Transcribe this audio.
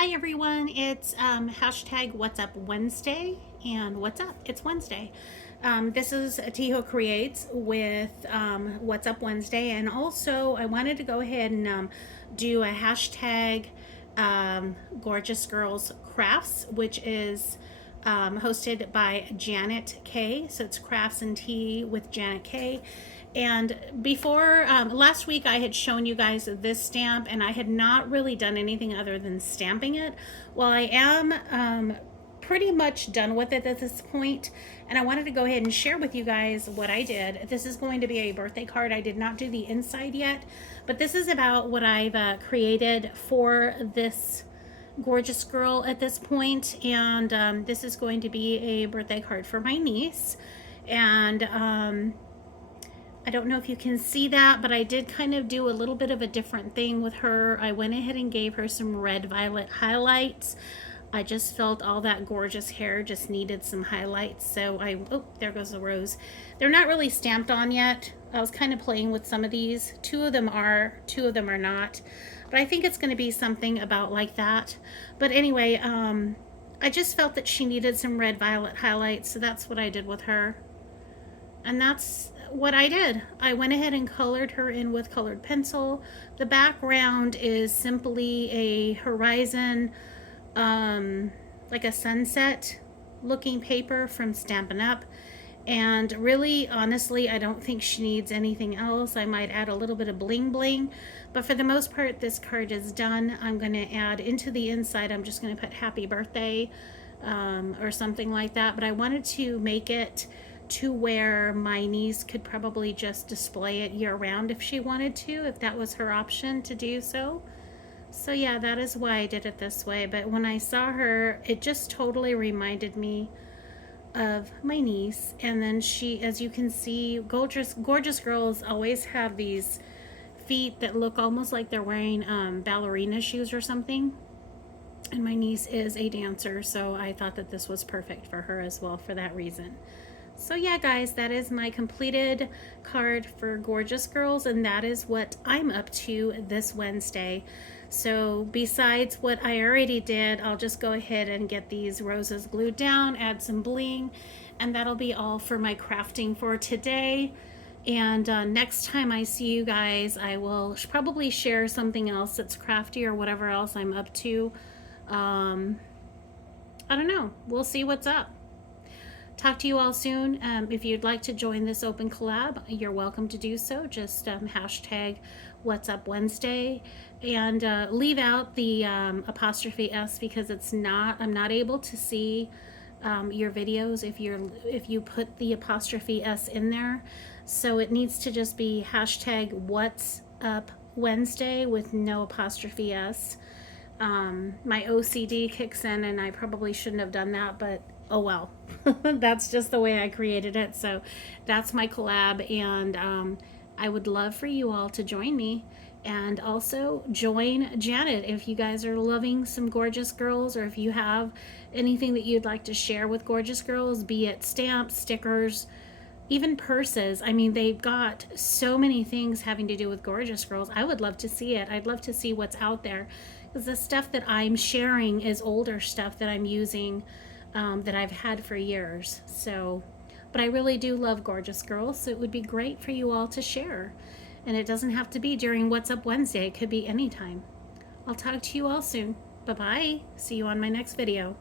Hi everyone, it's hashtag What's Up Wednesday, and what's up? It's Wednesday. This is TijoCreates with What's Up Wednesday, and also I wanted to go ahead and do a hashtag Gorjuss Girls Crafts, which is hosted by Janet K. So it's Crafts and Tea with Janet K. And before last week, I had shown you guys this stamp, and I had not really done anything other than stamping it. Well, I am pretty much done with it at this point, and I wanted to go ahead and share with you guys what I did. This is going to be a birthday card. I did not do the inside yet, but this is about what I've created for this gorgeous girl at this point. And this is going to be a birthday card for my niece. And I don't know if you can see that, but I did kind of do a little bit of a different thing with her. I went ahead and gave her some red violet highlights. I just felt all that gorgeous hair just needed some highlights. So oh, there goes the rose. They're not really stamped on yet. I was kind of playing with some of these. Two of them are not. But I think it's going to be something about like that. But anyway, I just felt that she needed some red violet highlights. So that's what I did with her. And that's what I did. I went ahead and colored her in with colored pencil. The background is simply a horizon, like a sunset looking paper from Stampin' Up. And really, honestly, I don't think she needs anything else. I might add a little bit of bling bling, but for the most part, this card is done. I'm going to add into the inside, I'm just going to put happy birthday or something like that. But I wanted to make it to where my niece could probably just display it year round if she wanted to, if that was her option to do so. So yeah, that is why I did it this way. But when I saw her, it just totally reminded me of my niece. And then she, as you can see, gorgeous girls always have these feet that look almost like they're wearing ballerina shoes or something. And my niece is a dancer, so I thought that this was perfect for her as well for that reason. So yeah, guys, that is my completed card for Gorjuss Girls, and that is what I'm up to this Wednesday. So besides what I already did, I'll just go ahead and get these roses glued down, add some bling, and that'll be all for my crafting for today. And next time I see you guys, I will probably share something else that's crafty or whatever else I'm up to. I don't know. We'll see what's up. Talk to you all soon. If you'd like to join this open collab, you're welcome to do so. Just hashtag What's Up Wednesday, and leave out the apostrophe S because I'm not able to see your videos if you put the apostrophe S in there. So it needs to just be hashtag What's Up Wednesday with no apostrophe S. My OCD kicks in, and I probably shouldn't have done that, but oh well. That's just the way I created it. So that's my collab, and I would love for you all to join me, and also join Janet if you guys are loving some Gorjuss Girls, or if you have anything that you'd like to share with Gorjuss Girls, be it stamps, stickers, even purses. I mean, they've got so many things having to do with Gorjuss Girls. I would love to see it. I'd love to see what's out there, because the stuff that I'm sharing is older stuff that I'm using, that I've had for years. So, but I really do love Gorjuss Girls, so it would be great for you all to share. And it doesn't have to be during What's Up Wednesday. It could be anytime. I'll talk to you all soon. Bye-bye. See you on my next video.